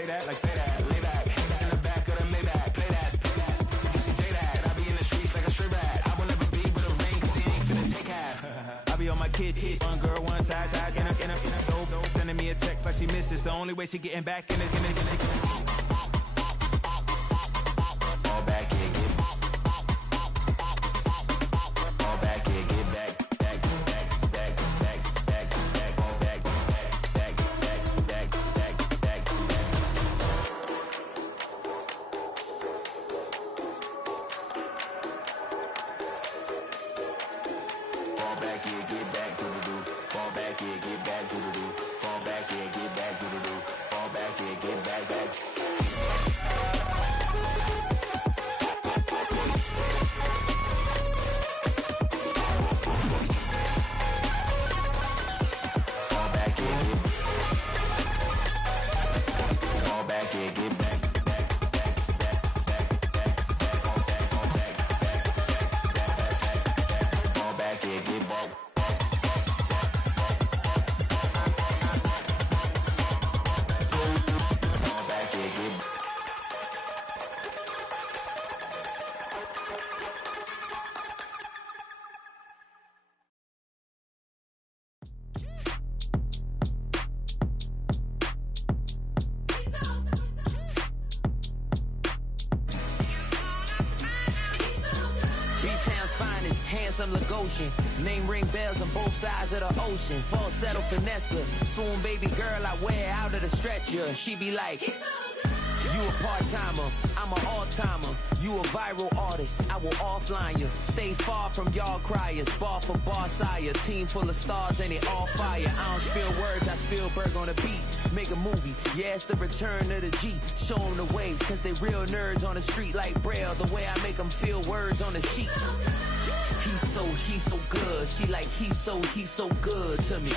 say that, lay back, in the back of the Maybach, play that, say that, I be in the streets like a stray rat, I will never be with a ring, cause he ain't finna take half, I be on my kid, one girl, one side, in a dope, sending me a text like she misses, the only way she getting back in it, all back here, get back. Handsome Lagosian, name ring bells on both sides of the ocean. Falsetto finesse, swoon baby girl I wear out of the stretcher. She be like, you a part-timer, I'm an all-timer. You a viral artist, I will offline you. Stay far from y'all criers, bar for bar sire. Team full of stars and it all fire. I don't spill words, I Spielberg on the beat. Make a movie, yeah, it's the return of the G. Show them the way, cause they real nerds on the street like Braille. The way I make them feel words on the sheet. He's so good. She like, he's so good to me.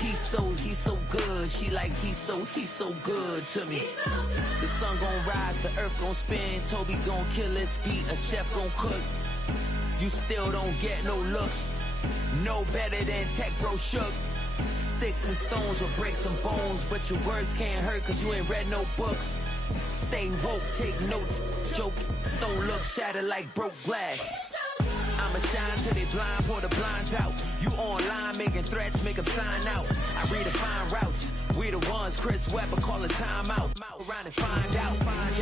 He's so good. She like, he's so good to me. The sun gon' rise, the earth gon' spin. Toby gon' kill this beat, a chef gon' cook. You still don't get no looks. No better than Tech Bro Shook. Sticks and stones will break some bones, but your words can't hurt cause you ain't read no books. Stay woke, take notes, joke. Don't look shattered like broke glass. I'ma shine till they blind, pour the blinds out. You online making threats, make them sign out. I redefine routes. We the ones Chris Webber call a timeout. Around and find out. Around and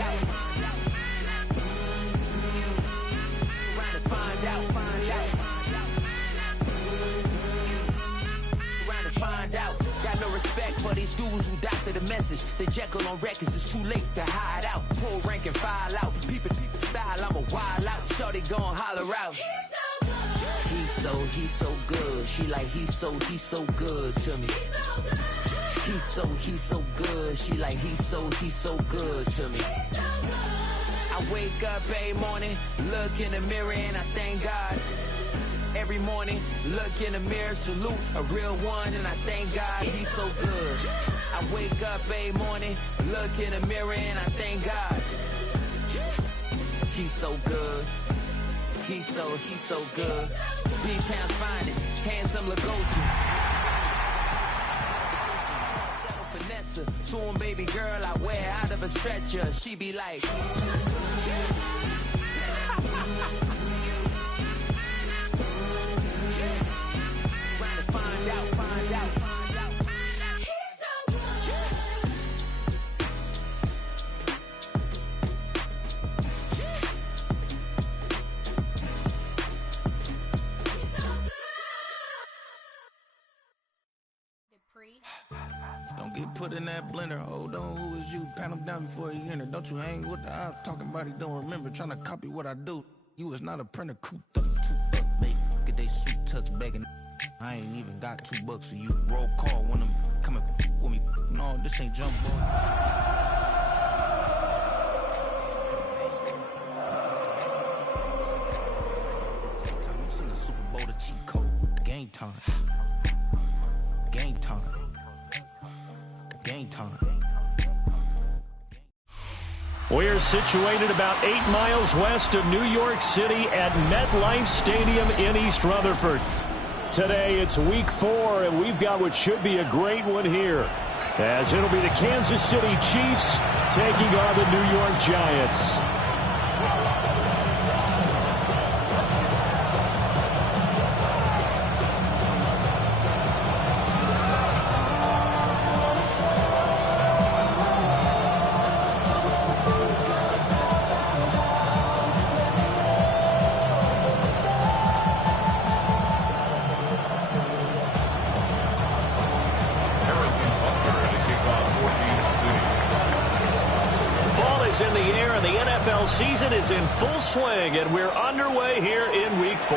find out. Around and find out. Got no respect for these dudes who doctor the message. They Jekyll on records, it's too late to hide out. Pull rank and file out. People style, I'm a wild out. Shorty gon' holler out. He's so good. She like, he's so good to me. He's so good. She like, he's so good to me. I wake up every morning, look in the mirror and I thank God. Every morning, look in the mirror, salute a real one and I thank God he's so good. I wake up every morning, look in the mirror and I thank God. He's so good. He's so good. B-Town's finest, handsome Lagosian. Settle finesse, swoon baby girl I wear out of a stretcher. She be like, find out. Don't get put in that blender. Hold on, who is you? Pat him down before he enter. Don't you hang with the ops talking about he don't remember. Trying to copy what I do. You is not a printer. Cooped up, make get they suit tucks begging. I ain't even got $2 for you. Roll call when I'm coming with me. No, this ain't jump ball. You seen the Super Bowl, the cheat code. Game time. Game time. Game time. We're situated about 8 miles west of New York City at MetLife Stadium in East Rutherford. Today it's week 4, and we've got what should be a great one here. as it'll be the Kansas City Chiefs taking on the New York Giants. In the air, and the NFL season is in full swing, and we're underway here in Week 4.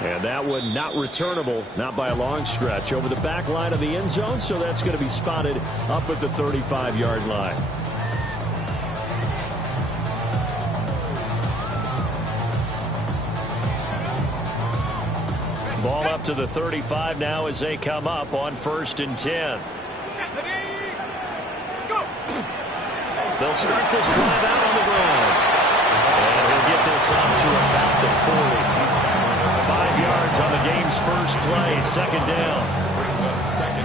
And that one not returnable, not by a long stretch, over the back line of the end zone, so that's going to be spotted up at the 35-yard line. Ball up to the 35 now as they come up on 1st and 10. They'll start this drive out on the ground. And he'll get this up to about the 40. 5 yards on the game's first play, 2nd down.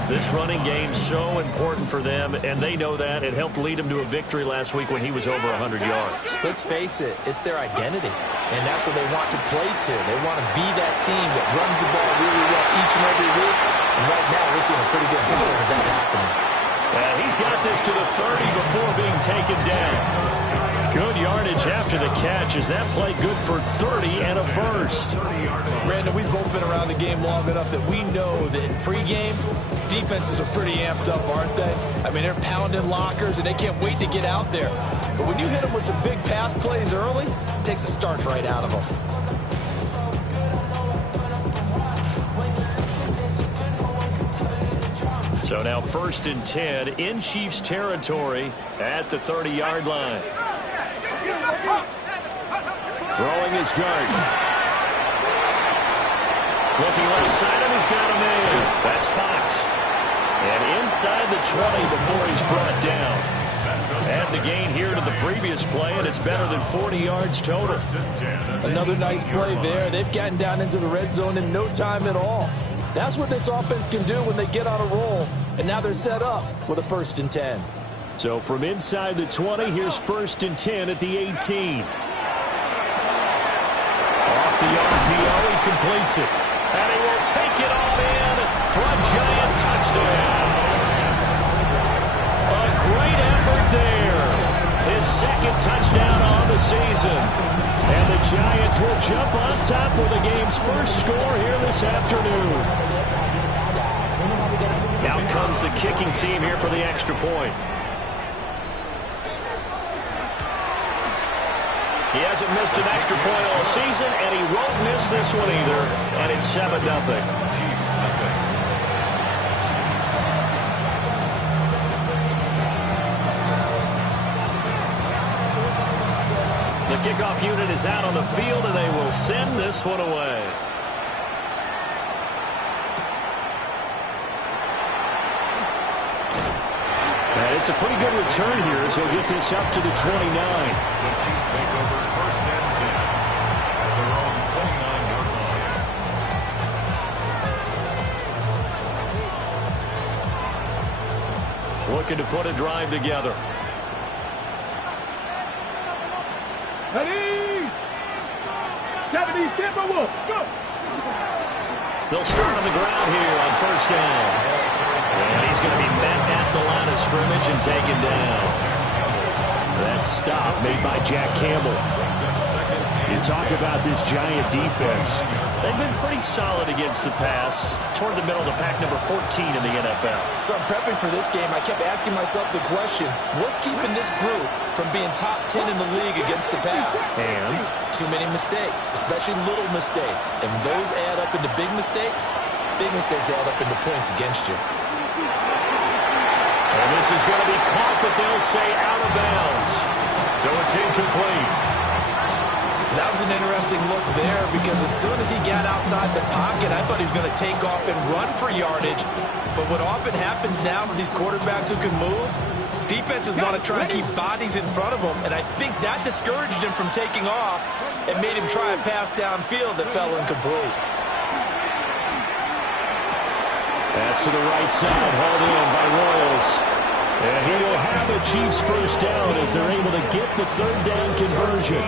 This running game so important for them, and they know that. It helped lead them to a victory last week when he was over 100 yards. Let's face it, it's their identity, and that's what they want to play to. They want to be that team that runs the ball really well each and every week, and right now we're seeing a pretty good picture of that happening. And he's got this to the 30 before being taken down. Good yardage after the catch. Is that play good for 30 and a first? Brandon, we've both been around the game long enough that we know that in pregame, defenses are pretty amped up, aren't they? I mean, they're pounding lockers, and they can't wait to get out there. But when you hit them with some big pass plays early, it takes the starch right out of them. So now 1st and 10 in Chiefs territory at the 30-yard line. Throwing his dart. Looking left side, and he's got a man. That's Fox. And inside the 20 before he's brought down. Add the gain here to the previous play, and it's better than 40 yards total. Another nice play there. They've gotten down into the red zone in no time at all. That's what this offense can do when they get on a roll. And now they're set up with a 1st and 10. So from inside the 20, here's 1st and 10 at the 18. Off the RPO, he completes it. And he will take it all in for a Giant touchdown. A great effort there. His 2nd touchdown on the season. And the Giants will jump on top with the game's first score here this afternoon. Out comes the kicking team here for the extra point. He hasn't missed an extra point all season, and he won't miss this one either. And it's 7-0. The kickoff unit is out on the field, and they will send this one away. And it's a pretty good return here as he'll get this up to the 29. The Chiefs make over 1st and 10 at their own 29-yard line. Looking to put a drive together. They'll start on the ground here on 1st down. And he's going to be met at the line of scrimmage and taken down. That stop made by Jack Campbell. You talk about this Giant defense. They've been pretty solid against the pass. Toward the middle of the pack, number 14 in the NFL. So I'm prepping for this game. I kept asking myself the question, what's keeping this group from being top 10 in the league against the pass? And? Too many mistakes, especially little mistakes. And those add up into big mistakes. Big mistakes add up into points against you. And this is going to be caught, but they'll say out of bounds. So it's incomplete. That was an interesting look there because as soon as he got outside the pocket, I thought he was going to take off and run for yardage. But what often happens now with these quarterbacks who can move, defenses want to try and keep bodies in front of them, and I think that discouraged him from taking off and made him try a pass downfield that fell incomplete. Pass to the right side, hauled in by Royals. And he will have the Chiefs first down as they're able to get the third down conversion.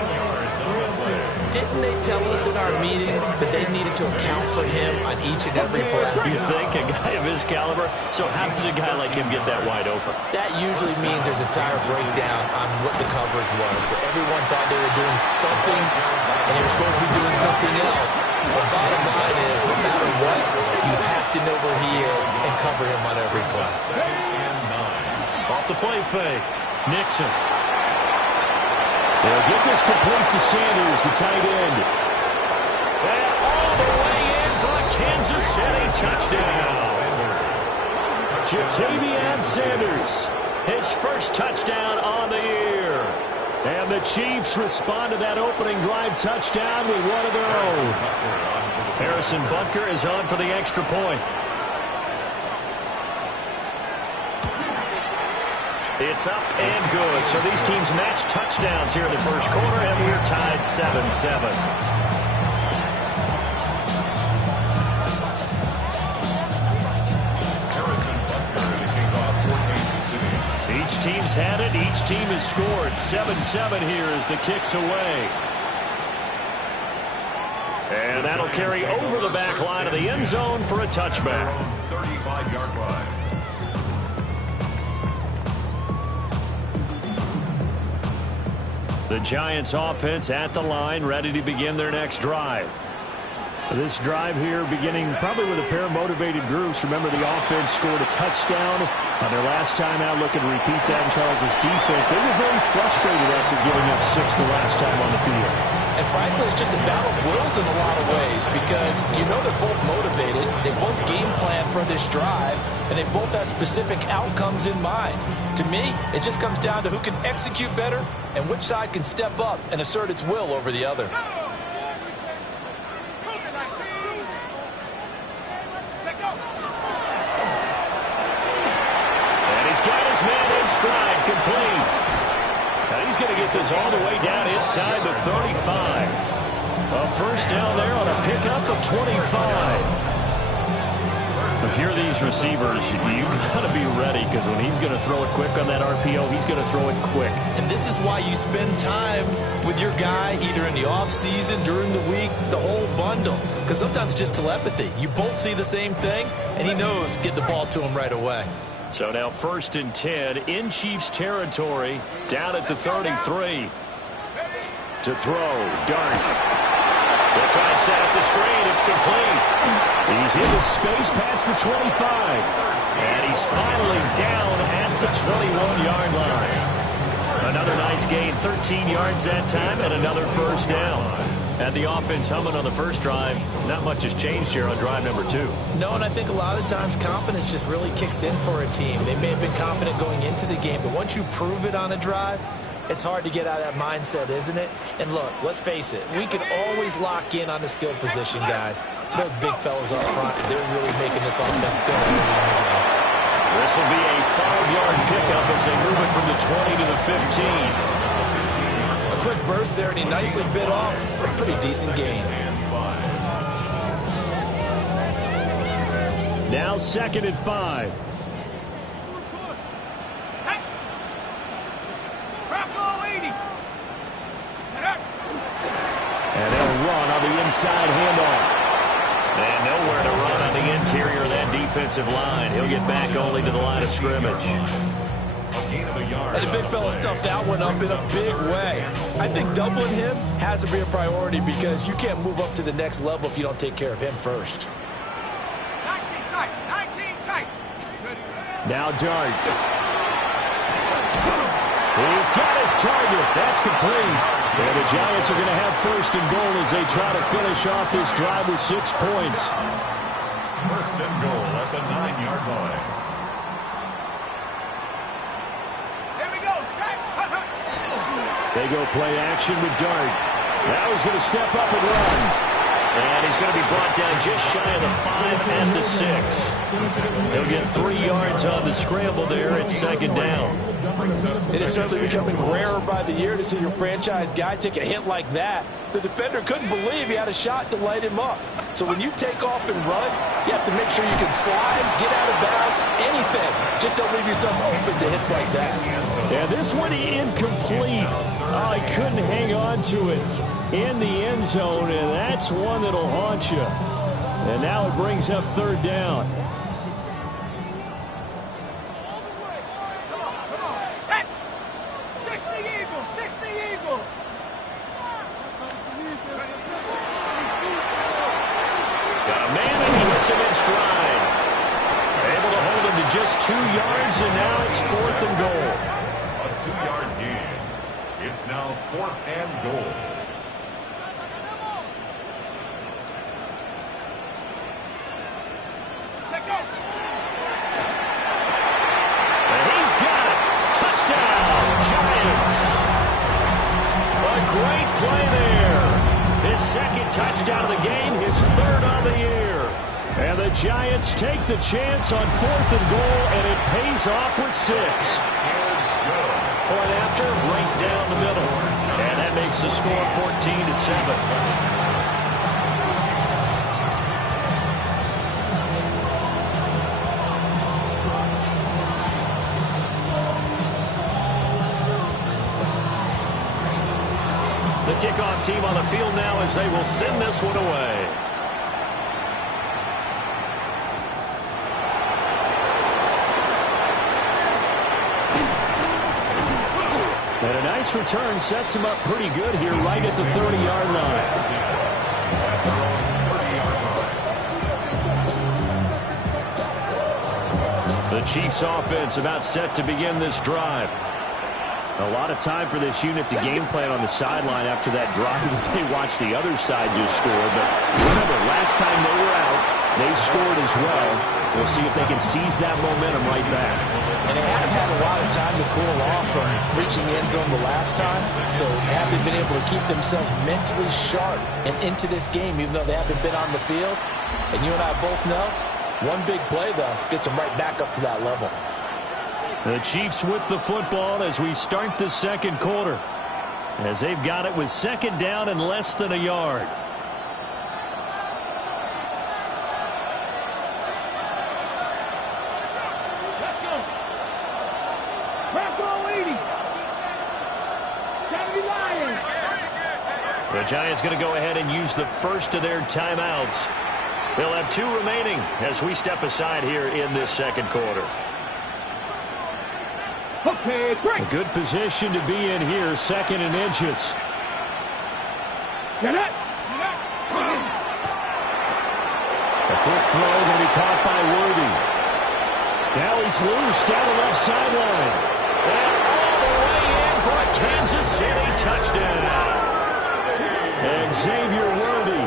Didn't they tell us in our meetings that they needed to account for him on each and every play? You think a guy of his caliber? So how does a guy like him get that wide open? That usually means there's a tire breakdown on what the coverage was. That everyone thought they were doing something, and they were supposed to be doing something else. The bottom line is, no matter what, you have to know where he is and cover him on every play. Off the play fake, Nixon. They'll get this complete to Sanders, the tight end. And all the way in for a Kansas City touchdown. Ja'Tavion Sanders, his first touchdown on the year. And the Chiefs respond to that opening drive touchdown with one of their own. Harrison Butker is on for the extra point. It's up and good. So these teams match touchdowns here in the first quarter, and we're tied 7-7. Each team's had it. Each team has scored. 7-7 here as the kick's away. And that'll carry over the back line of the end zone for a touchback. 35-yard line. The Giants offense at the line, ready to begin their next drive. This drive here beginning probably with a pair of motivated groups. Remember, the offense scored a touchdown on their last time out. Looking to repeat that in Charles' defense. They were very frustrated after giving up 6 the last time on the field. And frankly, it's just a battle of wills in a lot of ways because you know they're both motivated. They both game plan for this drive, and they both have specific outcomes in mind. To me, it just comes down to who can execute better and which side can step up and assert its will over the other. And he's got his man in stride, complete. And he's going to get this all the way down inside the 35. A first down there on a pickup of 25. If you're these receivers, you got to be ready because when he's going to throw it quick on that RPO, he's going to throw it quick. And this is why you spend time with your guy either in the offseason, during the week, the whole bundle. Because sometimes it's just telepathy. You both see the same thing, and he knows get the ball to him right away. So now 1st and 10 in Chiefs territory, down at the 33. To throw, Dart. They'll try and set up the screen. It's complete. He's in the space past the 25. And he's finally down at the 21-yard line. Another nice gain, 13 yards that time, and another first down. And the offense humming on the first drive. Not much has changed here on drive number 2. No, and I think a lot of times confidence just really kicks in for a team. They may have been confident going into the game, but once you prove it on a drive, it's hard to get out of that mindset, isn't it? And look, let's face it, we can always lock in on the skill position, guys. Those big fellas up front, they're really making this offense go early in the game. This will be a 5-yard pickup as they move it from the 20 to the 15. A quick burst there, and he nicely bit off a pretty decent gain. Now 2nd and 5. And they'll run on the inside handoff. And nowhere to run on the interior of that defensive line. He'll get back only to the line of scrimmage. And the big fella stuffed that one up in a big way. I think doubling him has to be a priority because you can't move up to the next level if you don't take care of him first. 19 tight, 19 tight. Now Dart. He's got his target. That's complete. And the Giants are going to have 1st and goal as they try to finish off this drive with 6 points. 1st and goal at the 9-yard line. Here we go, set. They go play action with Dart. Now he's going to step up and run. And he's going to be brought down just shy of the 5 and the 6. He'll get 3 yards on the scramble there at second down. It is certainly becoming rarer by the year to see your franchise guy take a hit like that. The defender couldn't believe he had a shot to light him up. So when you take off and run, you have to make sure you can slide, get out of bounds, anything. Just don't leave yourself open to hits like that. Yeah, this one incomplete. Oh, he couldn't hang on to it in the end zone, and that's one that'll haunt you. And now it brings up third down. Set. 60 Eagle, 60 Eagle. Got a man and he hits him in stride. Able to hold him to just 2 yards, and now it's 4th and goal. A 2-yard gain. It's now 4th and goal. And he's got it. Touchdown, Giants. A great play there. His second touchdown of the game, his 3rd on the year. And the Giants take the chance on 4th and goal, and it pays off with 6. Point after, right down the middle. And that makes the score 14-7. The kickoff team on the field now as they will send this one away. And a nice return sets him up pretty good here right at the 30-yard line. The Chiefs offense about set to begin this drive. A lot of time for this unit to game plan on the sideline after that drive that they watched the other side just score. But remember, last time they were out, they scored as well. We'll see if they can seize that momentum right back. And they haven't had a lot of time to cool off from reaching the end zone the last time, so haven't been able to keep themselves mentally sharp and into this game, even though they haven't been on the field. And you and I both know, one big play, though, gets them right back up to that level. The Chiefs with the football as we start the second quarter, as they've got it with second down and less than a yard. The Giants going to go ahead and use the first of their timeouts. They'll have 2 remaining as we step aside here in this second quarter. Okay, break. A good position to be in here, 2nd and inches. Get it. A quick throw going to be caught by Worthy. Now he's loose down the left sideline. And all the way in for a Kansas City touchdown. And Xavier Worthy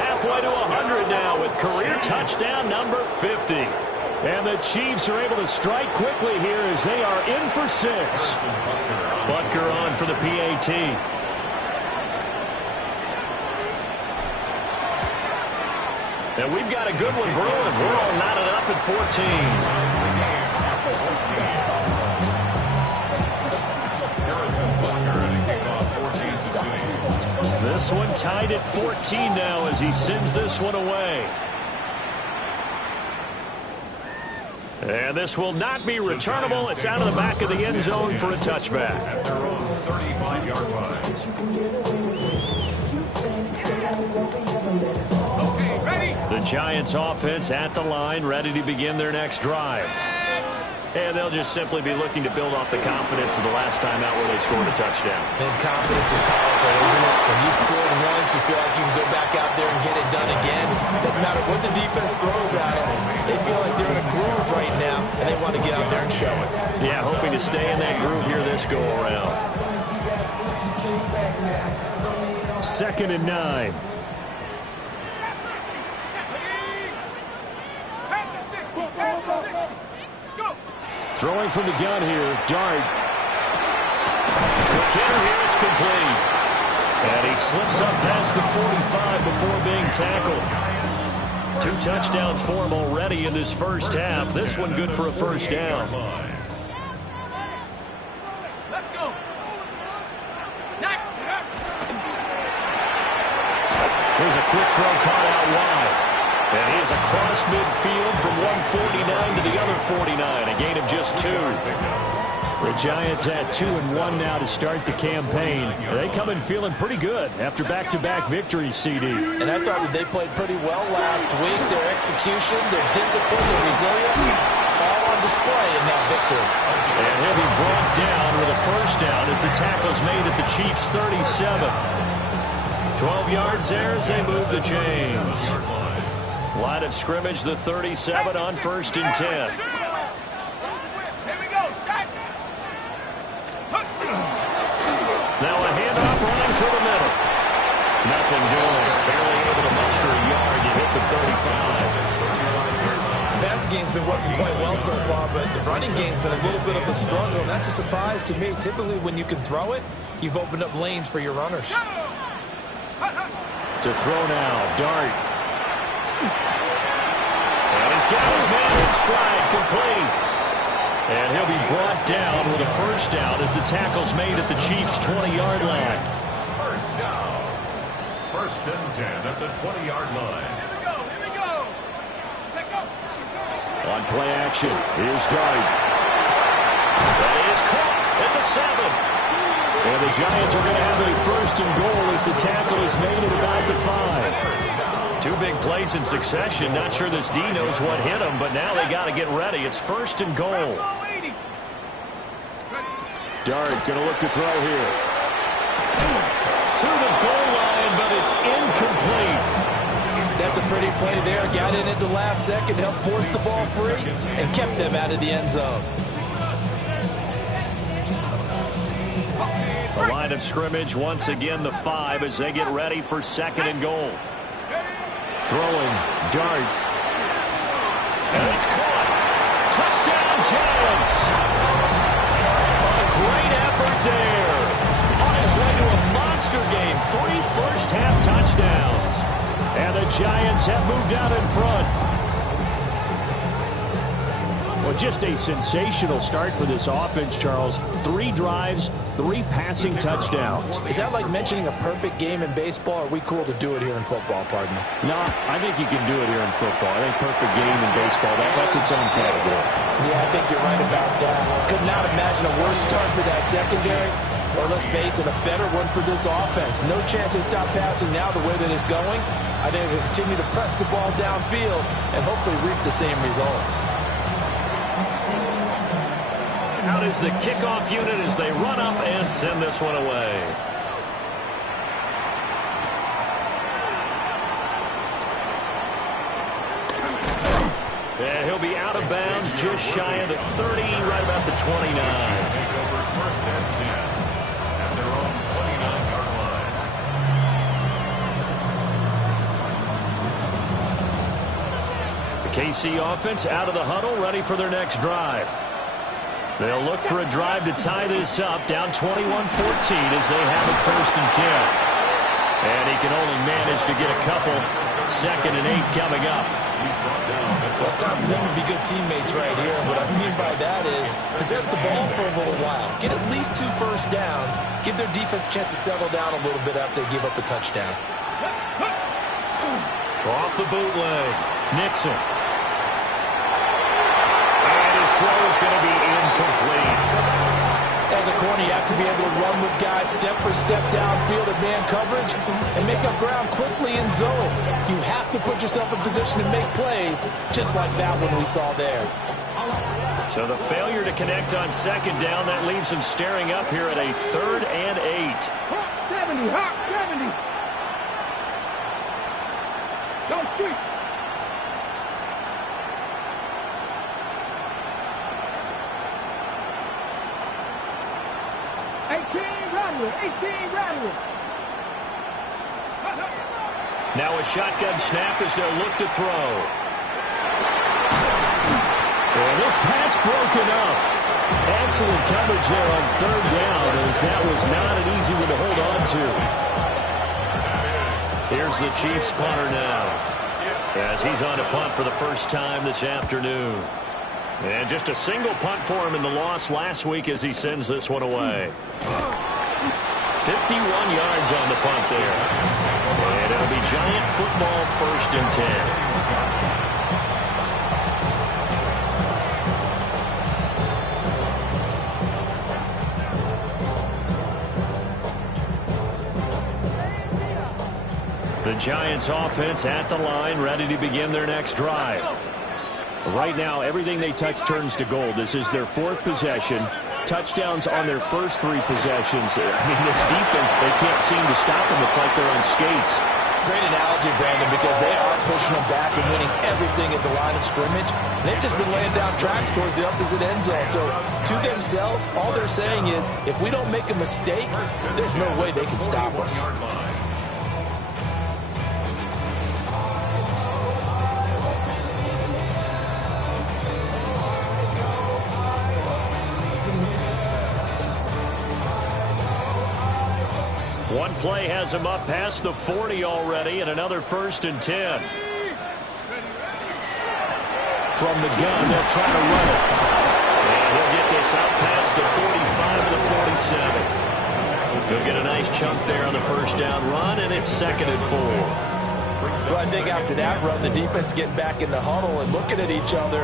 halfway to 100 now with career touchdown number 50. And the Chiefs are able to strike quickly here as they are in for 6. Butker on for the PAT. And we've got a good one brewing. We're all knotted up at 14. This one tied at 14 now as he sends this one away. And this will not be returnable. It's out of the back of the end zone for a touchback. At their own 35-yard line. Okay, ready. The Giants offense at the line, ready to begin their next drive. And they'll just simply be looking to build off the confidence of the last time out where they scored a touchdown. And confidence is powerful, isn't it? When you scored once, you feel like you can go back out there and get it done again. Doesn't matter what the defense throws at them. They feel like they're in a groove right now, and they want to get out there and show it. Yeah, hoping to stay in that groove here this go-around. 2nd and 9. Throwing from the gun here, Dart. The kicker here, it's complete. And he slips up past the 45 before being tackled. 2 touchdowns for him already in this first half. This one good for a first down. Let's go. Here's a quick throw caught out wide. And he is across midfield from 149 to the other 49. A gain of just 2. The Giants at 2-1 now to start the campaign. They come in feeling pretty good after back-to-back victories, CD. And I thought that they played pretty well last week. Their execution, their discipline, their resilience, all on display in that victory. And he'll be brought down with a first down as the tackle's made at the Chiefs' 37. 12 yards there as they move the chains. Line of scrimmage, the 37 on 1st and 10. Now a handoff running through the middle. Nothing doing. Barely able to muster a yard. You hit the 35. The passing game's been working quite well so far, but the running game's been a little bit of a struggle. That's a surprise to me. Typically, when you can throw it, you've opened up lanes for your runners. To throw now, Dart. And he's got his man in stride, complete. And he'll be brought down with a first down as the tackle's made at the Chiefs' 20-yard line. First down. 1st and 10 at the 20-yard line. Here we go. Take go. On play action, here's Dart. That is caught at the 7. And the Giants are going to have a 1st and goal as the tackle is made at about the 5. 2 big plays in succession. Not sure this D knows what hit him, but now they got to get ready. It's 1st and goal. Dart going to look to throw here. To the goal line, but it's incomplete. That's a pretty play there. Got in at the last second, helped force the ball free, and kept them out of the end zone. The line of scrimmage, once again, the 5 as they get ready for 2nd and goal. Throwing, Dart. And it's caught. Touchdown, Giants. A great effort there. On his way to a monster game. 3 first-half touchdowns. And the Giants have moved out in front. Well, just a sensational start for this offense, Charles. 3 drives, 3 passing touchdowns. Is that like mentioning a perfect game in baseball? Or are we cool to do it here in football, pardon me? No, I think you can do it here in football. I think perfect game in baseball, that's its own category. Yeah, I think you're right about that. Could not imagine a worse start for that secondary. Or let's face it, a better one for this offense. No chance they stop passing now the way that it's going. I think they'll continue to press the ball downfield and hopefully reap the same results. Out is the kickoff unit as they run up and send this one away. And he'll be out of bounds just shy of the 30, right about the 29. Take over 1st and 10 at their own 29-yard line. The KC offense out of the huddle, ready for their next drive. They'll look for a drive to tie this up, down 21-14 as they have it 1st and 10. And he can only manage to get a couple. 2nd and 8 coming up. Well, it's time for them to be good teammates right here. And what I mean by that is possess the ball for a little while. Get at least 2 first downs. Give their defense a chance to settle down a little bit after they give up a touchdown. Off the bootleg. Nixon. Throw is going to be incomplete. As a corner, you have to be able to run with guys step for step downfield at man coverage and make up ground quickly in zone. You have to put yourself in position to make plays, just like that one we saw there. So the failure to connect on 2nd down, that leaves them staring up here at a 3rd and 8. 70, hot 70. Don't shoot. Now a shotgun snap as they'll look to throw. And this pass broken up. Excellent coverage there on 3rd down as that was not an easy one to hold on to. Here's the Chiefs punter now, as he's on to punt for the first time this afternoon. And just a single punt for him in the loss last week as he sends this one away. 51 yards on the punt there. And it'll be Giant football, 1st and 10. The Giants offense at the line, ready to begin their next drive. Right now, everything they touch turns to gold. This is their 4th possession. Touchdowns on their first 3 possessions. I mean, this defense, they can't seem to stop them. It's like they're on skates. Great analogy, Brandon, because they are pushing them back and winning everything at the line of scrimmage. They've just been laying down tracks towards the opposite end zone. So, to themselves, all they're saying is, if we don't make a mistake, there's no way they can stop us. One play has him up past the 40 already, and another 1st and 10. From the gun, they'll try to run it. And he'll get this out past the 45 to the 47. He'll get a nice chunk there on the first down run, and it's 2nd and 4. Well, I think after that run, the defense is getting back in the huddle and looking at each other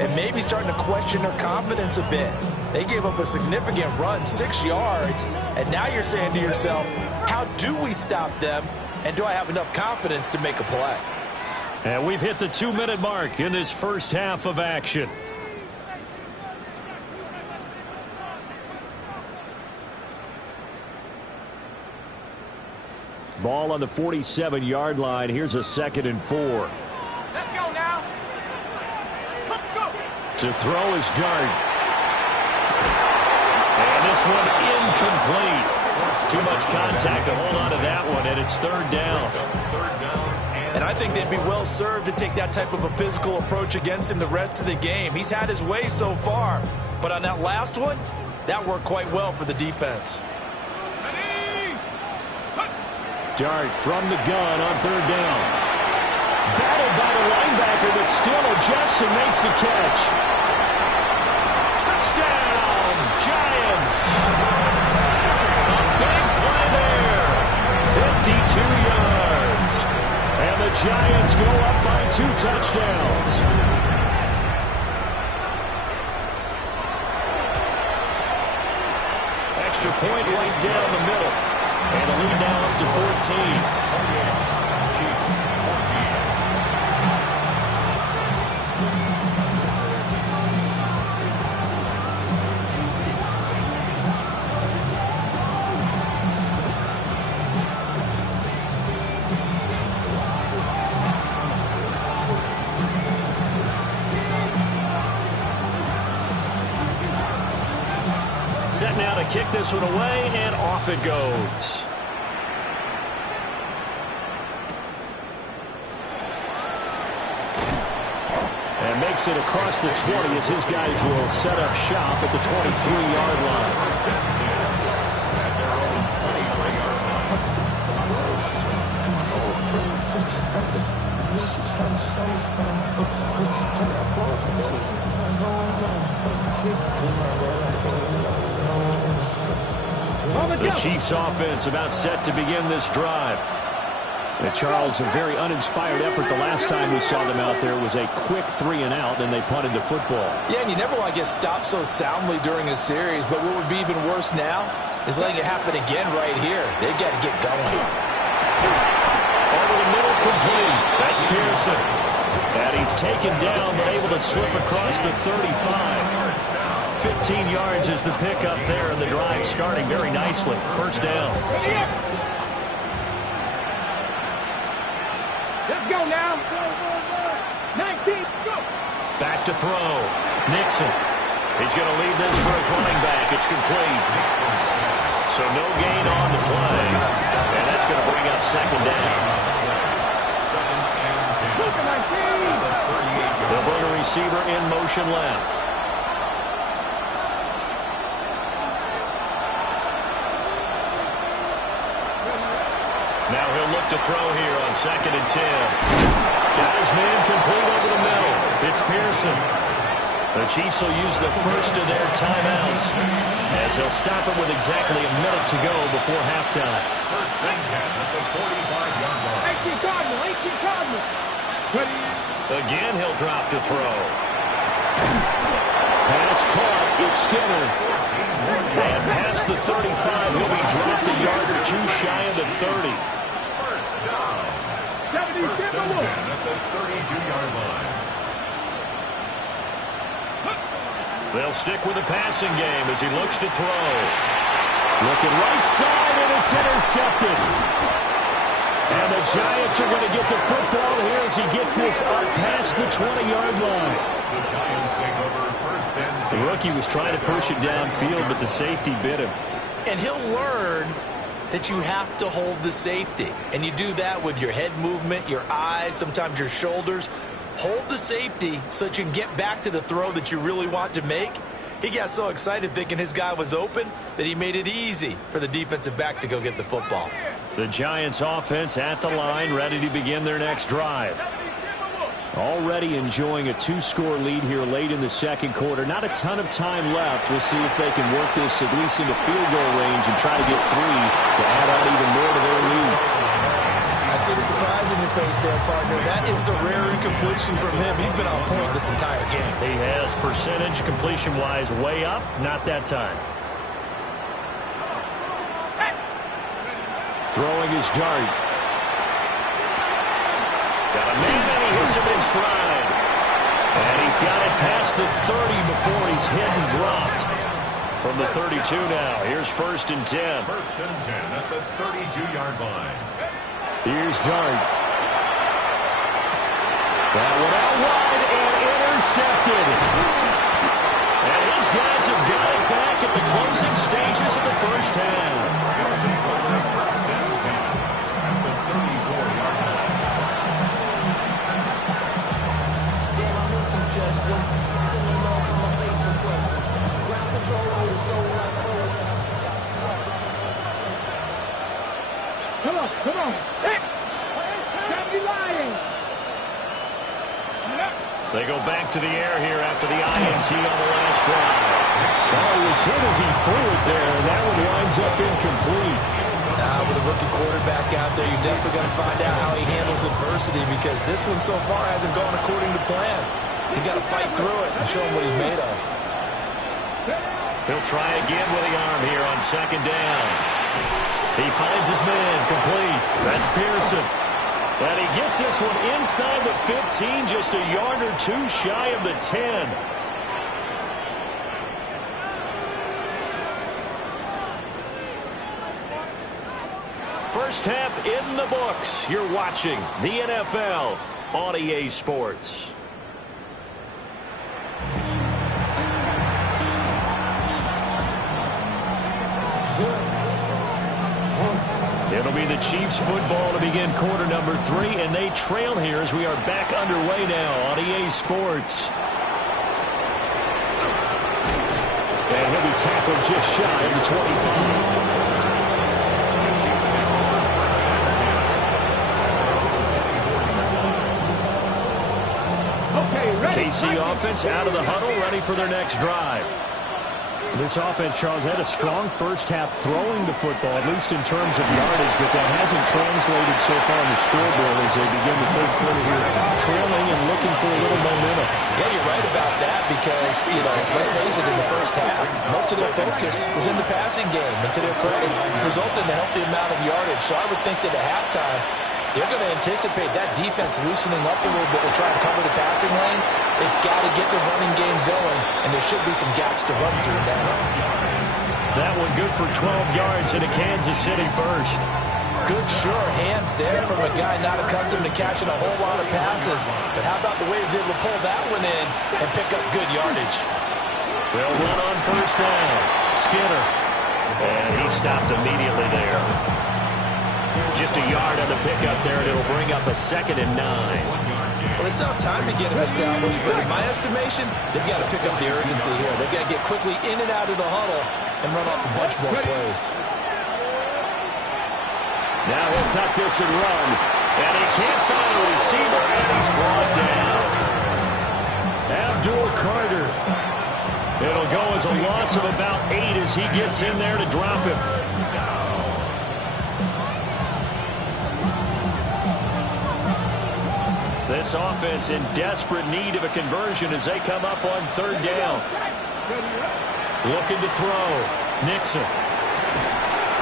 and maybe starting to question their confidence a bit. They gave up a significant run, 6 yards, and now you're saying to yourself, how do we stop them, and do I have enough confidence to make a play? And we've hit the 2-minute mark in this first half of action. Ball on the 47-yard line. Here's a 2nd and 4. Let's go now. Let's go. To throw is Dart. And this one incomplete. Too much contact to hold on to that one, and it's 3rd down. And I think they'd be well served to take that type of a physical approach against him the rest of the game. He's had his way so far, but on that last one, that worked quite well for the defense. Dart from the gun on 3rd down. Battled by the linebacker, but still adjusts and makes the catch. Touchdown, Giants! A big play there. 52 yards. And the Giants go up by 2 touchdowns. Extra point right down the middle. And the lead now up to 14. Set now to kick this one away, and off it goes. And makes it across the 20 as his guys will set up shop at the 23-yard line. The Chiefs offense about set to begin this drive. And Charles, a very uninspired effort the last time we saw them out there was a quick 3-and-out, and they punted the football. Yeah, and you never want to get stopped so soundly during a series, but what would be even worse now is letting it happen again right here. They've got to get going. Over the middle, complete. That's Pearson. And he's taken down, but able to slip across the 35. 15 yards is the pickup there, and the drive starting very nicely. First down. Let's go now. 19, go. Back to throw. Nixon. He's going to leave this for his running back. It's complete. So no gain on the play. And that's going to bring up 2nd down. They'll bring a receiver in motion left. Now he'll look back to throw here on 2nd and 10. Got his man complete over the middle. It's Pearson. The Chiefs will use the first of their timeouts as they'll stop it with exactly a minute to go before halftime. 1st and 10 at the 45-yard line. 18 Cardinals. Again, he'll drop to throw. Pass caught. It's Skinner. And past the 35, he'll be dropped a yard or two shy of the 30. First down. 1st and 10 at the 32-yard line. They'll stick with the passing game as he looks to throw. Looking right side, and it's intercepted. And the Giants are going to get the football here as he gets this up past the 20-yard line. The Giants take over 1st and 10. The rookie was trying to push it downfield, but the safety bit him. And he'll learn that you have to hold the safety. And you do that with your head movement, your eyes, sometimes your shoulders. Hold the safety so that you can get back to the throw that you really want to make. He got so excited thinking his guy was open that he made it easy for the defensive back to go get the football. The Giants offense at the line, ready to begin their next drive. Already enjoying a 2-score lead here late in the 2nd quarter. Not a ton of time left. We'll see if they can work this at least into field goal range and try to get 3 to add on even more to their lead. I see the surprise in your face there, partner. That is a rare incompletion from him. He's been on point this entire game. He has percentage completion-wise way up. Not that time. Throwing his dart. Got a man and he hits him in stride. And he's got it past the 30 before he's hit and dropped. From the 32 now, here's 1st and 10. 1st and 10 at the 32-yard line. Here's Dart. That one out wide and intercepted. And his guys have got it back at the closing stages of the first half. They'll take over 1st and 10 at the 34-yard line. Damn, I miss him, Justin. Send him off on my Facebook question. Ground control on the zone like Come on. Hey! Stop you lying! They go back to the air here after the INT on the last drive. Oh, he was hit as he threw it there, and that one winds up incomplete. With a rookie quarterback out there, you're definitely going to find out how he handles adversity because this one so far hasn't gone according to plan. He's got to fight through it and show him what he's made of. He'll try again with the arm here on 2nd down. He finds his man complete. That's Pearson. And he gets this one inside the 15, just a yard or two shy of the 10. First half in the books. You're watching the NFL on EA Sports. It'll be the Chiefs football to begin quarter number 3, and they trail here as we are back underway now on EA Sports. And he'll be tackled just shy of the 25. KC offense out of the huddle, ready for their next drive. This offense, Charles, had a strong first half throwing the football, at least in terms of yardage, but that hasn't translated so far in the scoreboard as they begin the 3rd quarter here, trailing and looking for a little momentum. Yeah, you're right about that because, let's face it, in the first half, most of their focus was in the passing game, and to their credit, resulted in a healthy amount of yardage. So I would think that at halftime, they're going to anticipate that defense loosening up a little bit to try and cover the passing lanes. They've got to get the running game going, and there should be some gaps to run through now. That one good for 12 yards into Kansas City first. Good, sure hands there from a guy not accustomed to catching a whole lot of passes. But how about the way he was able to pull that one in and pick up good yardage? They'll run on first down. Skinner. And he stopped immediately there. Just a yard on the pickup there, and it'll bring up a 2nd and 9. Well, they still have time to get him established, but in my estimation, they've got to pick up the urgency here. They've got to get quickly in and out of the huddle and run off a bunch more plays. Now he'll tuck this and run. And he can't find a receiver, and he's brought down. Abdul Carter. It'll go as a loss of about 8 as he gets in there to drop him. This offense in desperate need of a conversion as they come up on 3rd down. Looking to throw. Nixon.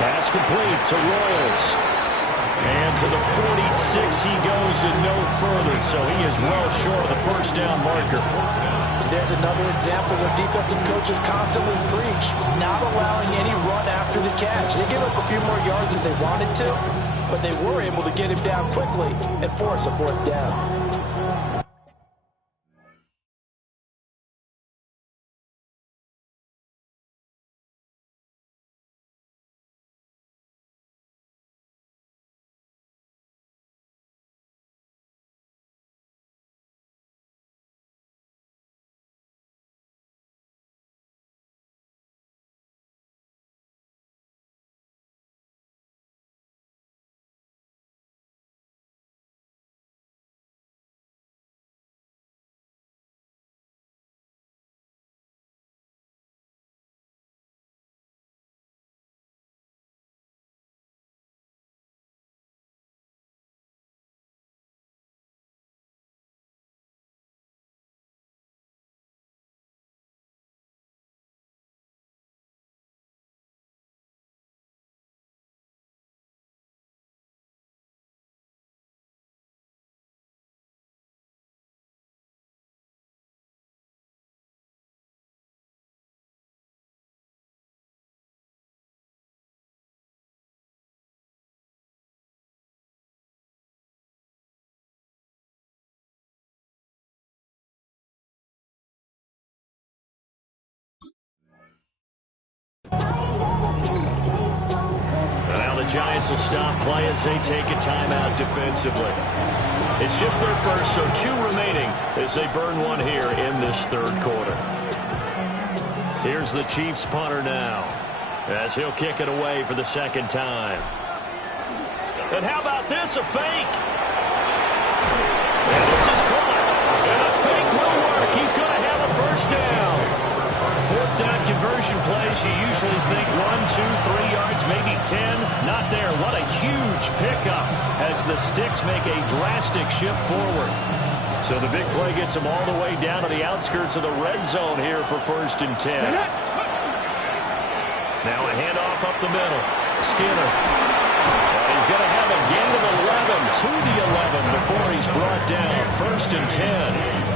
Pass complete to Royals. And to the 46 he goes and no further. So he is well short of the 1st down marker. There's another example where defensive coaches constantly preach not allowing any run after the catch. They give up a few more yards than they wanted to, but they were able to get him down quickly and force a 4th down. Now the Giants will stop play as they take a timeout defensively. It's just their first, so 2 remaining as they burn one here in this 3rd quarter. Here's the Chiefs punter now as he'll kick it away for the 2nd time. And how about this, a fake? And this is caught. And a fake will work. He's going to have a 1st down. 4th down conversion plays, you usually think 1, 2, 3 yards, maybe 10. Not there. What a huge pickup as the sticks make a drastic shift forward. So the big play gets them all the way down to the outskirts of the red zone here for 1st and 10. Now a handoff up the middle. Skinner. And he's going to have a gain of 11 to the 11 before he's brought down. 1st and 10.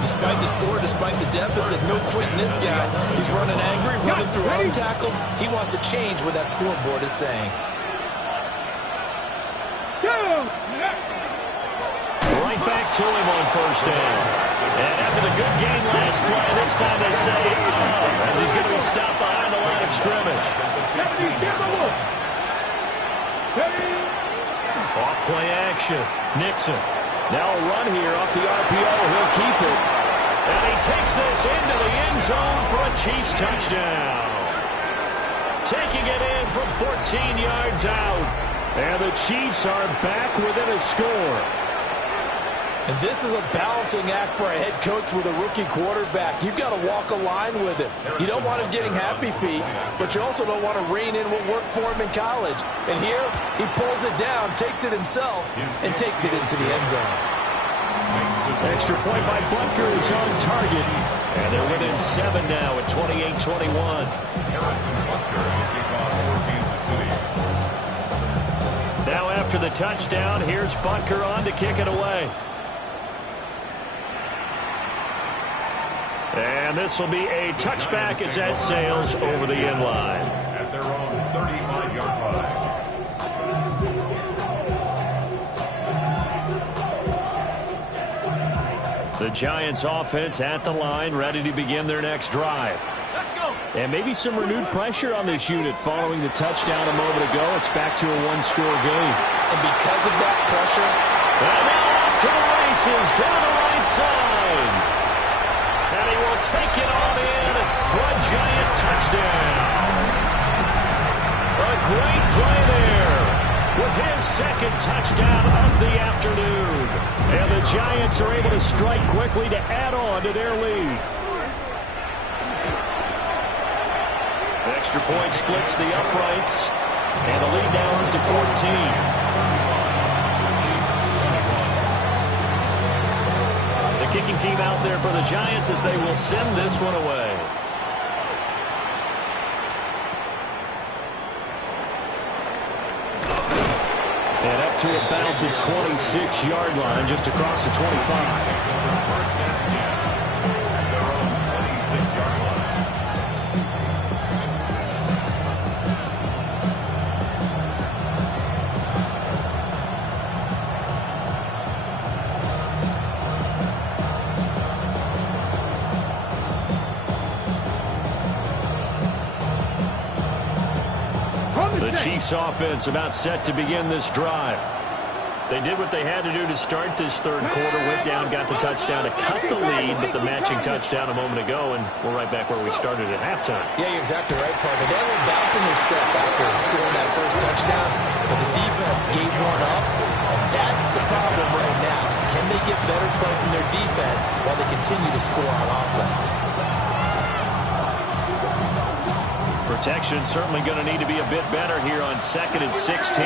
Despite the score, despite the deficit, no quitting this guy. He's running angry, running through arm tackles. He wants to change what that scoreboard is saying. Right back to him on 1st down. And after the good game last play, this time they say, as he's going to be stopped behind the line of scrimmage. Off play action. Nixon. Now a run here off the RPO. He'll keep it. And he takes this into the end zone for a Chiefs touchdown. Taking it in from 14 yards out. And the Chiefs are back within a score. And this is a balancing act for a head coach with a rookie quarterback. You've got to walk a line with him. You don't want him getting happy feet, but you also don't want to rein in what worked for him in college. And here, he pulls it down, takes it himself, and takes it into the end zone. Extra point by Butker is on target. And they're within 7 now at 28-21. Now after the touchdown, here's Butker on to kick it away. And this will be a touchback as that sails over the end line. At their own 35-yard line. The Giants offense at the line, ready to begin their next drive. And maybe some renewed pressure on this unit following the touchdown a moment ago. It's back to a 1-score game. And because of that pressure, and now off to the races down the right side. And he will take it on in for a Giant touchdown. A great play there. second touchdown of the afternoon. And the Giants are able to strike quickly to add on to their lead. Extra point splits the uprights. And the lead now up to 14. The kicking team out there for the Giants as they will send this one away. And up to about the 26-yard line, just across the 25. First and 10 at their own 26-yard line. The Chiefs offense about set to begin this drive. They did what they had to do to start this third quarter. Went down, got the touchdown to cut the lead, but the matching touchdown a moment ago, and we're right back where we started at halftime. Yeah, you're exactly right, partner. They had a little bounce in their step after scoring that first touchdown, but the defense gave one up, and that's the problem right now. Can they get better play from their defense while they continue to score on offense? Protection certainly going to need to be a bit better here on 2nd and 16.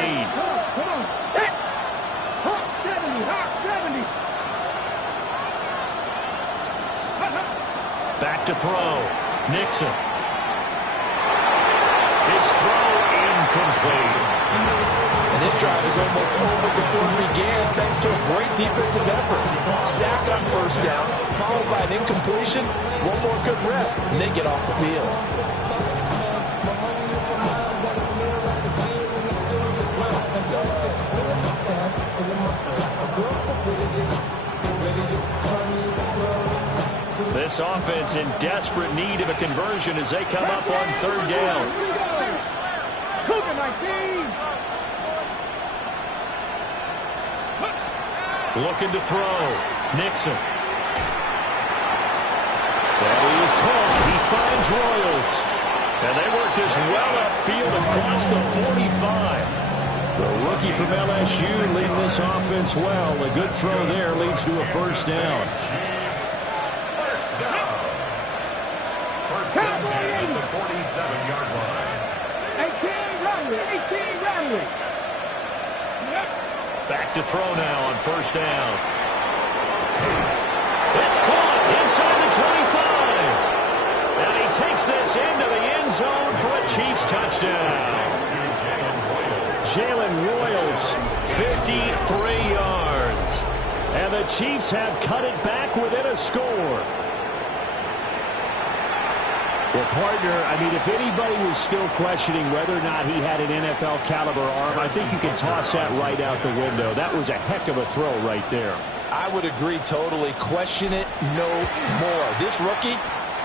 Back to throw. Nixon. His throw incomplete. And this drive is almost over before it began thanks to a great defensive effort. Sack on first down, followed by an incompletion. One more good rep, and they get off the field. This offense in desperate need of a conversion as they come up on third down. Looking to throw. Nixon. That is caught. He finds Royals. And they work this well upfield across the 45. The rookie from LSU leading this offense well. A good throw there leads to a first down. First and 10 at the 47-yard line. 18 Riley. Back to throw now on first down. It's caught inside the 25. And he takes this into the end zone for a Chiefs touchdown. Jalen Royals, 53 yards. And the Chiefs have cut it back within a score. Well, partner, I mean, if anybody was still questioning whether or not he had an NFL caliber arm, I think you can toss that right out the window. That was a heck of a throw right there. I would agree totally. Question it no more. This rookie,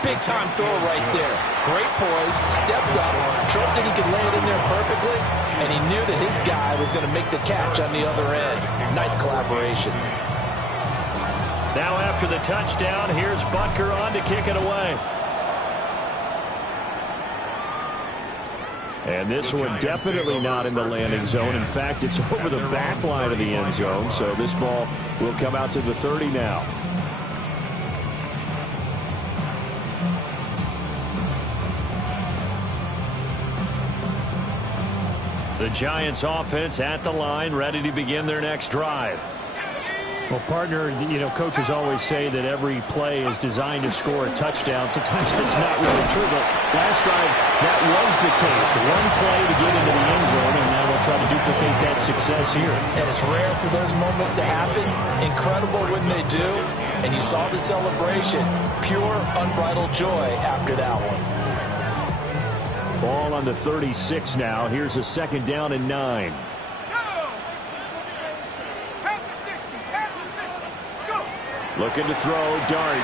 big-time throw right there. Great poise, stepped up, trusted he could lay it in there perfectly, and he knew that his guy was going to make the catch on the other end. Nice collaboration. Now after the touchdown, here's Butker on to kick it away. And this one definitely not in the landing zone. In fact, it's over the back line of the end zone. So this ball will come out to the 30 now. The Giants offense at the line, ready to begin their next drive. Well, partner, you know, coaches always say that every play is designed to score a touchdown. Sometimes that's not really true, but last drive, that was the case. One play to get into the end zone, and now we'll try to duplicate that success here. And it's rare for those moments to happen. Incredible when they do. And you saw the celebration. Pure, unbridled joy after that one. Ball on the 36 now. Here's a second down and 9. Looking to throw, Dart.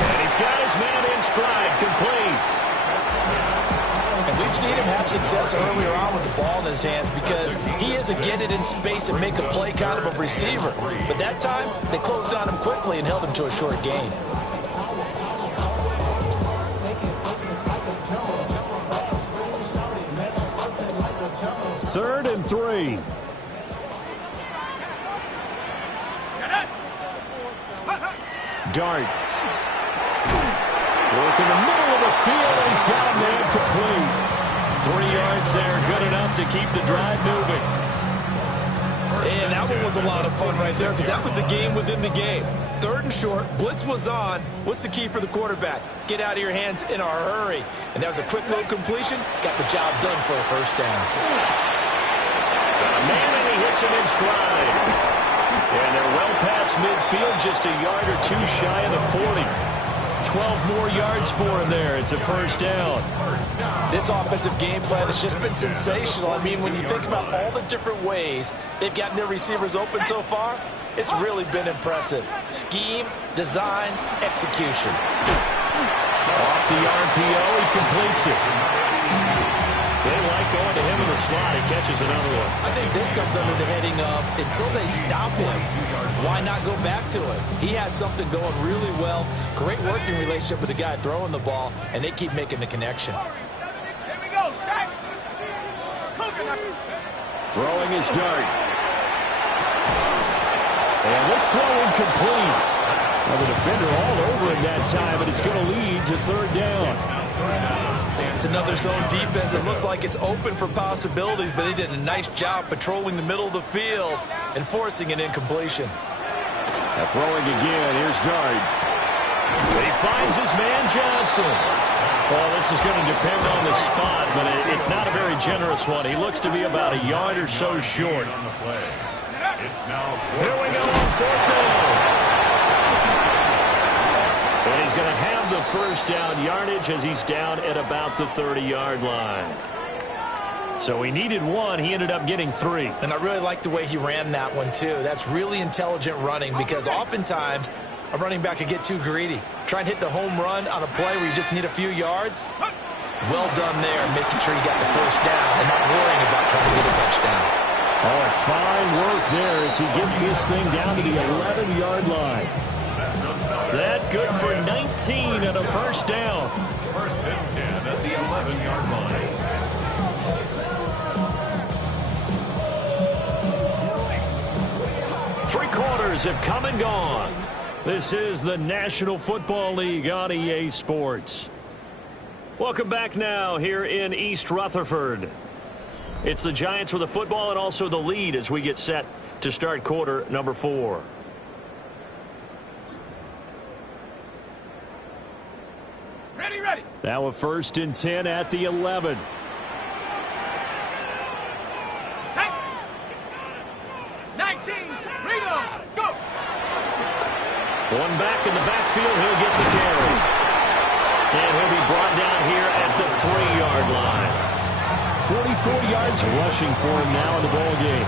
And he's got his man in stride, complete. And we've seen him have success earlier on with the ball in his hands because he is a get it in space and make a play kind of a receiver. But that time, they closed on him quickly and held him to a short gain. 3rd and 3. Dart. Work in the middle of the field, and he's got a man complete. 3 yards there, good enough to keep the drive moving. And that one was a lot of fun right there because that was the game within the game. 3rd and short, blitz was on. What's the key for the quarterback? Get out of your hands in a hurry. And that was a quick little completion. Got the job done for a first down. Got a man, and he hits him in stride. And they're well past midfield, just a yard or 2 shy of the 40. 12 more yards for him there. It's a first down. This offensive game plan has just been sensational. I mean, when you think about all the different ways they've gotten their receivers open so far, it's really been impressive. Scheme, design, execution. Off the RPO, he completes it. They like going to him in the slot. He catches another one. I think this comes under the heading of, until they stop him, why not go back to it? He has something going really well. Great working relationship with the guy throwing the ball, and they keep making the connection. Here we go, sack. Throwing his dart. And this throw incomplete. Now the defender all over him that time, but it's going to lead to 3rd down. It's another zone defense. It looks like it's open for possibilities, but they did a nice job patrolling the middle of the field and forcing an incompletion. Now throwing again. Here's Dart. He finds his man Johnson. Well, this is going to depend on the spot, but it's not a very generous one. He looks to be about a yard or so short. Here we go on 4th down. And he's going to have the first down yardage as he's down at about the 30-yard line. So he needed 1. He ended up getting 3. And I really like the way he ran that one, too. That's really intelligent running because oftentimes a running back can get too greedy. Try and hit the home run on a play where you just need a few yards. Well done there, making sure you got the first down and not worrying about trying to get a touchdown. Oh, fine work there as he gets this thing down to the 11-yard line. That good for 19 and a first down. 1st and 10 at the 11-yard line. 3 quarters have come and gone. This is the National Football League on EA Sports. Welcome back now here in East Rutherford. It's the Giants with the football and also the lead as we get set to start quarter number 4. Ready. Now a 1st and 10 at the 11. Sack. 19, freedom, go. One back in the backfield, he'll get the carry. And he'll be brought down here at the 3-yard line. 44 yards rushing for him now in the ball game.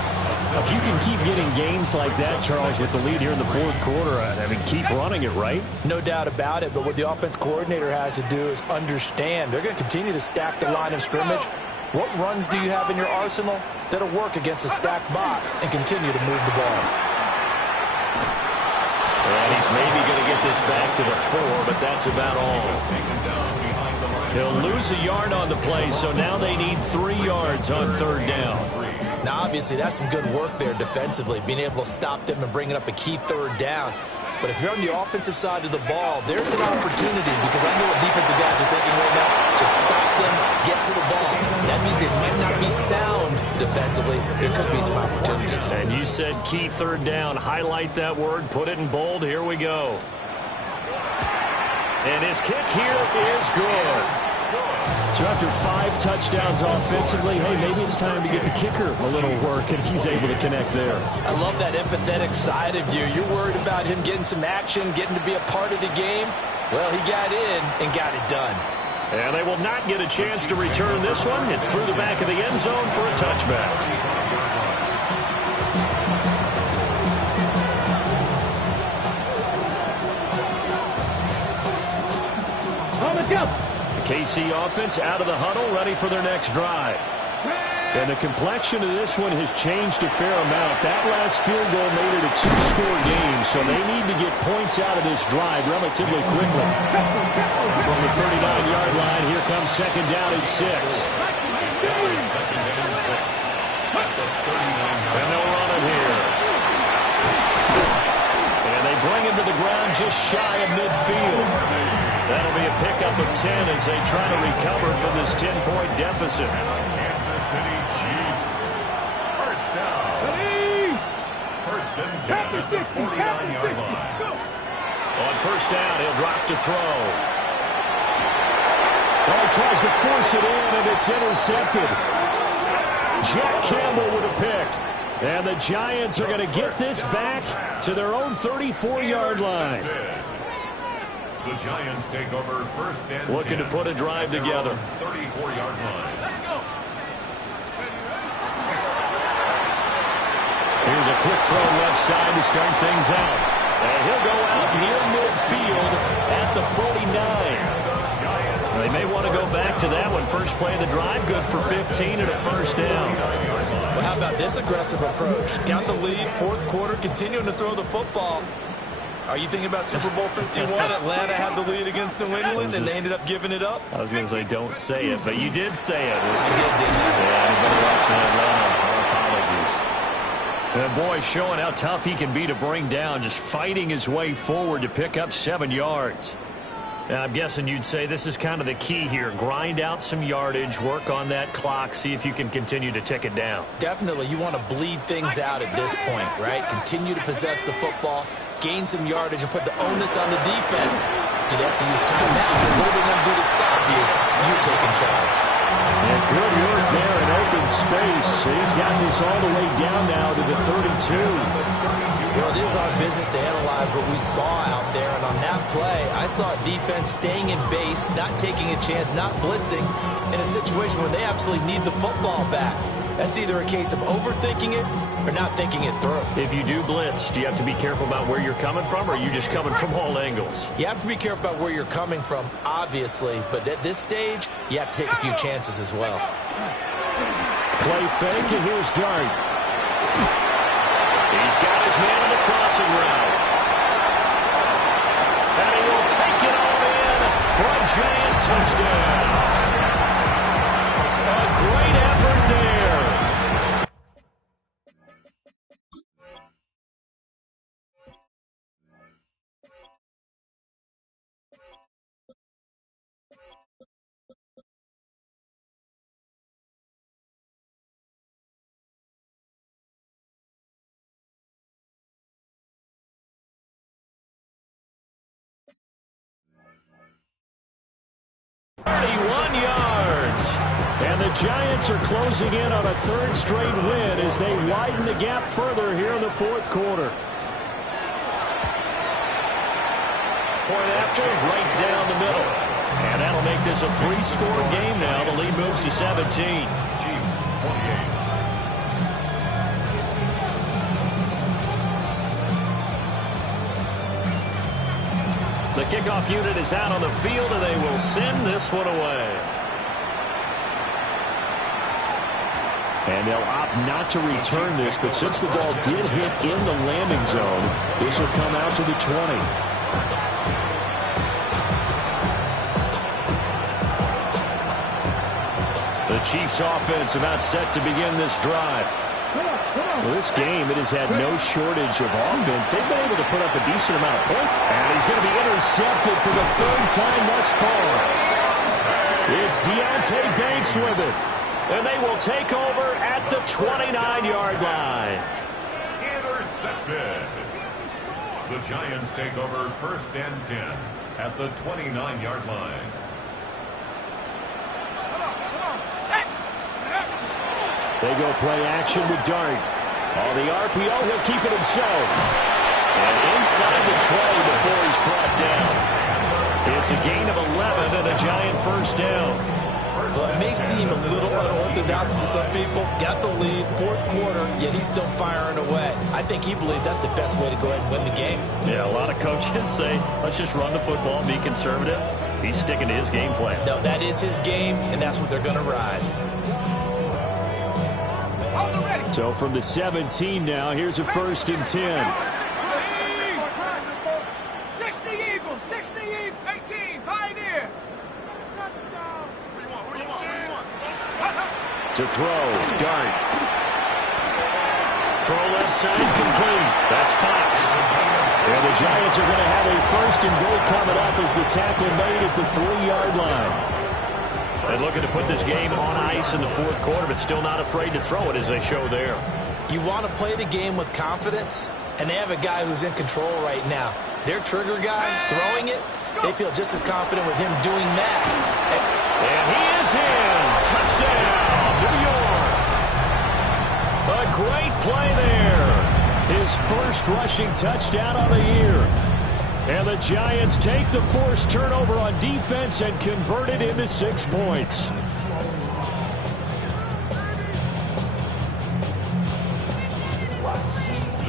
If you can keep getting gains like that, Charles, with the lead here in the 4th quarter, I mean, keep running it, right? No doubt about it, but what the offense coordinator has to do is understand they're going to continue to stack the line of scrimmage. What runs do you have in your arsenal that'll work against a stacked box and continue to move the ball? And he's maybe going to get this back to the 4, but that's about all. He'll lose a yard on the play, so now they need 3 yards on 3rd down. Now, obviously, that's some good work there defensively, being able to stop them and bringing up a key 3rd down. But if you're on the offensive side of the ball, there's an opportunity because I know what defensive guys are thinking right now. Just stop them, get to the ball. That means it might not be sound defensively. There could be some opportunities. And you said key 3rd down. Highlight that word. Put it in bold. Here we go. And his kick here is good. So after 5 touchdowns offensively, hey, maybe it's time to get the kicker a little work, and he's able to connect there. I love that empathetic side of you. You're worried about him getting some action, getting to be a part of the game. Well, he got in and got it done. And they will not get a chance to return this one. It's through the back of the end zone for a touchback. Let's go. KC offense out of the huddle, ready for their next drive. And the complexion of this one has changed a fair amount. That last field goal made it a 2-score game, so they need to get points out of this drive relatively quickly. From the 39-yard line, here comes 2nd down and 6. just shy of midfield. That'll be a pickup of 10 as they try to recover from this 10-point deficit. Kansas City Chiefs. First down. First and 10 at the 49-yard line. On first down, he'll drop to throw. Oh, he tries to force it in, and it's intercepted. Jack Campbell with a pick. And the Giants are going to get this back to their own 34-yard line. The Giants take over first and 10. Looking to put a drive together. 34-yard line. Let's go. Here's a quick throw left side to start things out. And he'll go out near midfield at the 49. They may want to go back to that one. First play of the drive, good for 15 and a first down. Well, how about this aggressive approach? Got the lead, fourth quarter, continuing to throw the football. Are you thinking about Super Bowl 51? Atlanta had the lead against New England, and they ended up giving it up? I was going to say don't say it, but you did say it. I did, didn't I? Yeah, anybody watching Atlanta, our apologies. And boy, showing how tough he can be to bring down, just fighting his way forward to pick up 7 yards. Now, I'm guessing you'd say this is kind of the key here. Grind out some yardage, work on that clock, see if you can continue to tick it down. Definitely, you want to bleed things out at this point, right? Continue to possess the football, gain some yardage, and put the onus on the defense. Do they have to use timeouts? What are they going to do to stop you? You're taking charge. And good work there in open space. He's got this all the way down now to the 32. Well, it is our business to analyze what we saw out there, and on that play, I saw a defense staying in base, not taking a chance, not blitzing, in a situation where they absolutely need the football back. That's either a case of overthinking it or not thinking it through. If you do blitz, do you have to be careful about where you're coming from, or are you just coming from all angles? You have to be careful about where you're coming from, obviously, but at this stage, you have to take a few chances as well. Play fake, and here's Dart. He's got his man on the crossing route. And he will take it all in for a giant touchdown. A great effort there. And the Giants are closing in on a third straight win as they widen the gap further here in the fourth quarter. Point after, right down the middle. And that'll make this a 3-score game now. The lead moves to 17. Chiefs 28. The kickoff unit is out on the field, and they will send this one away. And they'll opt not to return this, but since the ball did hit in the landing zone, this will come out to the 20. The Chiefs offense about set to begin this drive. Well, this game, it has had no shortage of offense. They've been able to put up a decent amount of points. And he's going to be intercepted for the third time thus far. It's Deontay Banks with it. And they will take over at the 29-yard line. Intercepted. The Giants take over first and 10 at the 29-yard line. They go play action with Dart. On the RPO, he'll keep it himself. And inside the 20 before he's brought down. It's a gain of 11 and a Giant first down. Well, it may seem a little unorthodox to some people. Got the lead, fourth quarter, yet he's still firing away. I think he believes that's the best way to go ahead and win the game. Yeah, a lot of coaches say, let's just run the football and be conservative. He's sticking to his game plan. No, that is his game, and that's what they're going to ride. So from the 17 now, here's a first and 10. 60 Eagles, 60 Eagles, 18, Pioneer. To throw, Dart. throw left side, complete. That's Fox. And the Giants are going to have a 1st and goal coming up as the tackle made at the 3-yard line. And looking to put this game on ice in the 4th quarter, but still not afraid to throw it as they show there. You want to play the game with confidence, and they have a guy who's in control right now. Their trigger guy throwing it, they feel just as confident with him doing that. And he is in. Touchdown, New York. A great play there. His 1st rushing touchdown of the year. And the Giants take the forced turnover on defense and convert it into 6 points.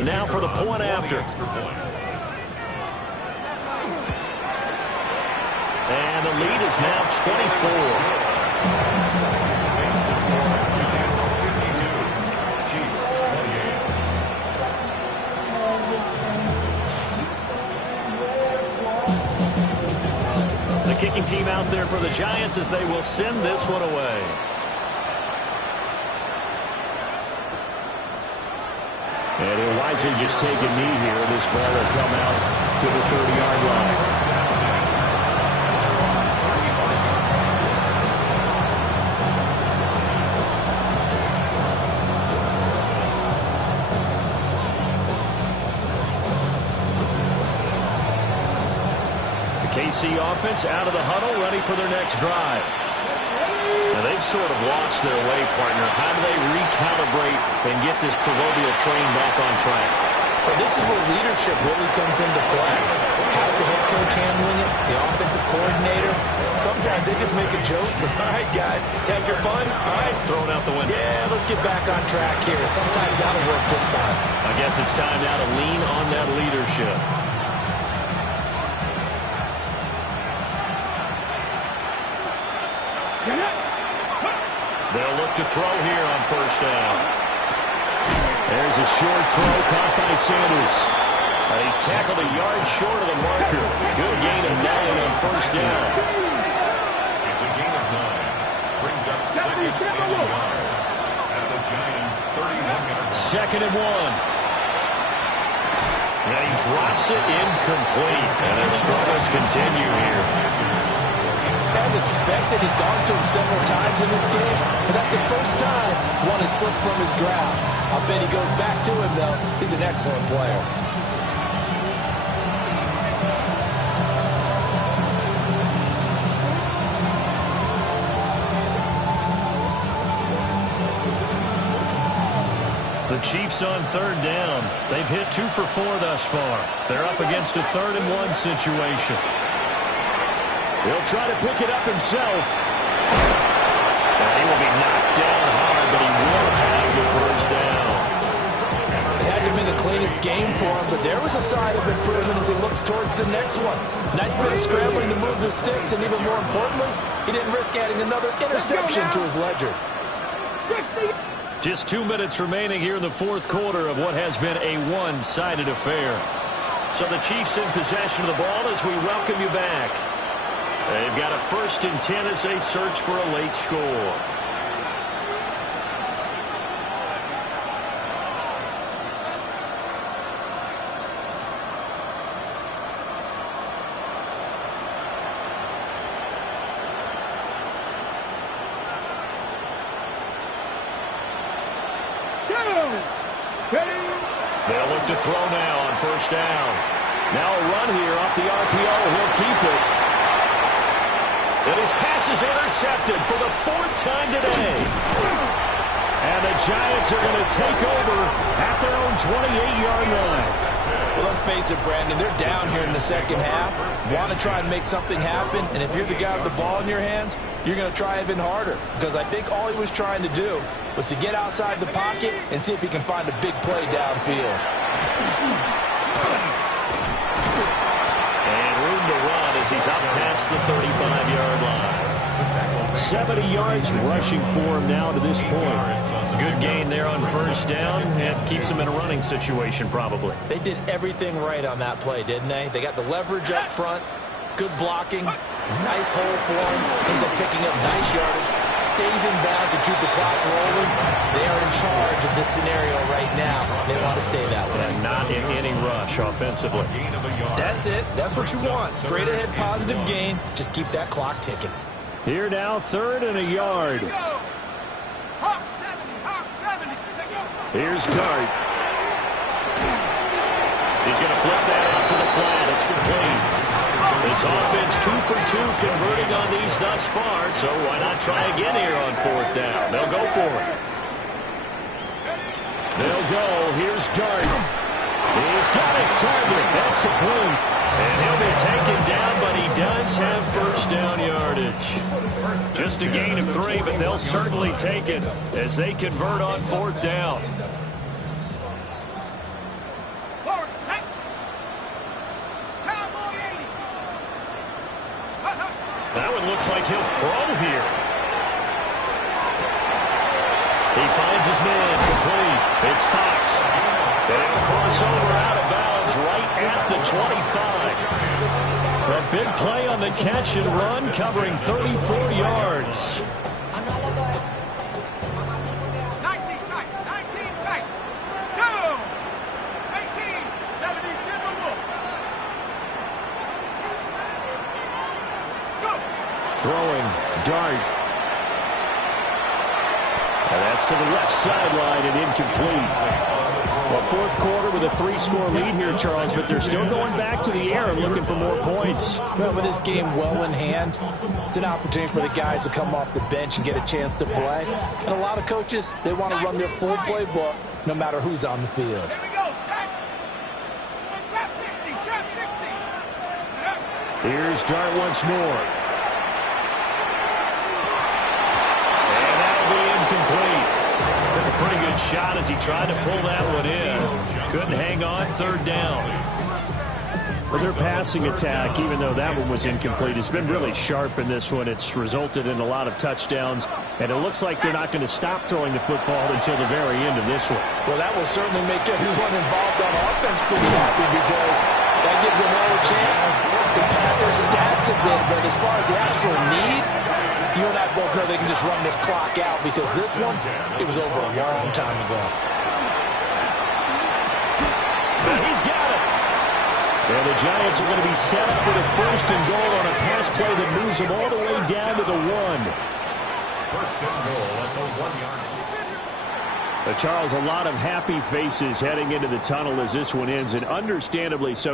Now for the point after. And the lead is now 24. The kicking team out there for the Giants as they will send this one away. And he'll wisely just take a knee here. This ball will come out to the 30-yard line. KC offense out of the huddle, ready for their next drive. Now they've sort of lost their way, partner. How do they recalibrate and get this proverbial train back on track? Well, this is where leadership really comes into play. How's the head coach handling it? The offensive coordinator? Sometimes they just make a joke. All right, guys, have your fun? All right. Thrown out the window. Yeah, let's get back on track here. And sometimes that'll work just fine. I guess it's time now to lean on that leadership. They'll look to throw here on 1st down. There's a short throw caught by Sanders. He's tackled a yard short of the marker. Good gain of 9 on 1st down. It's a gain of 9. Brings up 2nd and 1. At the Giants' 31-yard line. 2nd and 1. And he drops it incomplete. And their struggles continue here. As expected, he's gone to him several times in this game, but that's the first time one has slipped from his grasp. I'll bet he goes back to him, though. He's an excellent player. The Chiefs on 3rd down. They've hit 2 for 4 thus far. They're up against a 3rd and 1 situation. He'll try to pick it up himself. And he will be knocked down hard, but he will have the 1st down. It hasn't been the cleanest game for him, but there was a sign of improvement as he looks towards the next one. Nice bit of scrambling to move the sticks, and even more importantly, he didn't risk adding another interception to his ledger. Just 2 minutes remaining here in the 4th quarter of what has been a one-sided affair. So the Chiefs in possession of the ball as we welcome you back. They've got a 1st and 10 as they search for a late score. They'll look to throw now on 1st down. Now a run here off the RPO. He'll keep it. And his pass is intercepted for the 4th time today. And the Giants are going to take over at their own 28-yard line. Well, let's face it, Brandon, they're down here in the 2nd half. Want to try and make something happen, and if you're the guy with the ball in your hands, you're going to try even harder. Because I think all he was trying to do was to get outside the pocket and see if he can find a big play downfield. He's up past the 35-yard line. 70 yards rushing for him now to this point. Good gain there on 1st down. And keeps him in a running situation probably. They did everything right on that play, didn't they? They got the leverage up front, good blocking, Nice hole for him. Ends up picking up nice yardage. Stays in bounds and keep the clock rolling. They are in charge of this scenario right now. They want to stay that way. And not in any rush offensively. That's it. That's what you want. Straight ahead positive gain. Just keep that clock ticking. Here now, 3rd and a yard. Here's Dart. He's going to flip that out to the flat. It's complete. This offense 2 for 2 converting on these thus far, so why not try again here on 4th down? They'll go for it. They'll go. Here's Dart. He's got his target. That's complete. And he'll be taken down, but he does have 1st down yardage. Just a gain of 3, but they'll certainly take it as they convert on 4th down. That one looks like he'll throw here. He finds his man, complete. It's Fox. And he'll cross over out of bounds right at the 25. A big play on the catch and run, covering 34 yards. 19 tight. 19 tight. Go! 18. 72 to look. Go! Throwing, Dart. And that's to the left sideline and incomplete. Well, 4th quarter with a 3-score lead here, Charles, but they're still going back to the air and looking for more points. Well, with this game well in hand, it's an opportunity for the guys to come off the bench and get a chance to play. And a lot of coaches, they want to run their full playbook no matter who's on the field. Here we go, set. Trap 60, trap 60. Here's Dart once more. And that'll be incomplete. Took a pretty good shot as he tried to pull that one in. Couldn't hang on, 3rd down. Well, their passing attack, even though that one was incomplete, has been really sharp in this one. It's resulted in a lot of touchdowns, and it looks like they're not going to stop throwing the football until the very end of this one. Well, that will certainly make everyone involved on offense pretty happy because that gives them all a chance to pad their stats a bit. But as far as the actual need, you and I both know they can just run this clock out because this one, it was over a long time ago. But he's got it. And the Giants are going to be set up with a 1st and goal on a pass play that moves them all the way down to the 1. 1st and goal at the 1-yard line. Charles, a lot of happy faces heading into the tunnel as this one ends, and understandably so.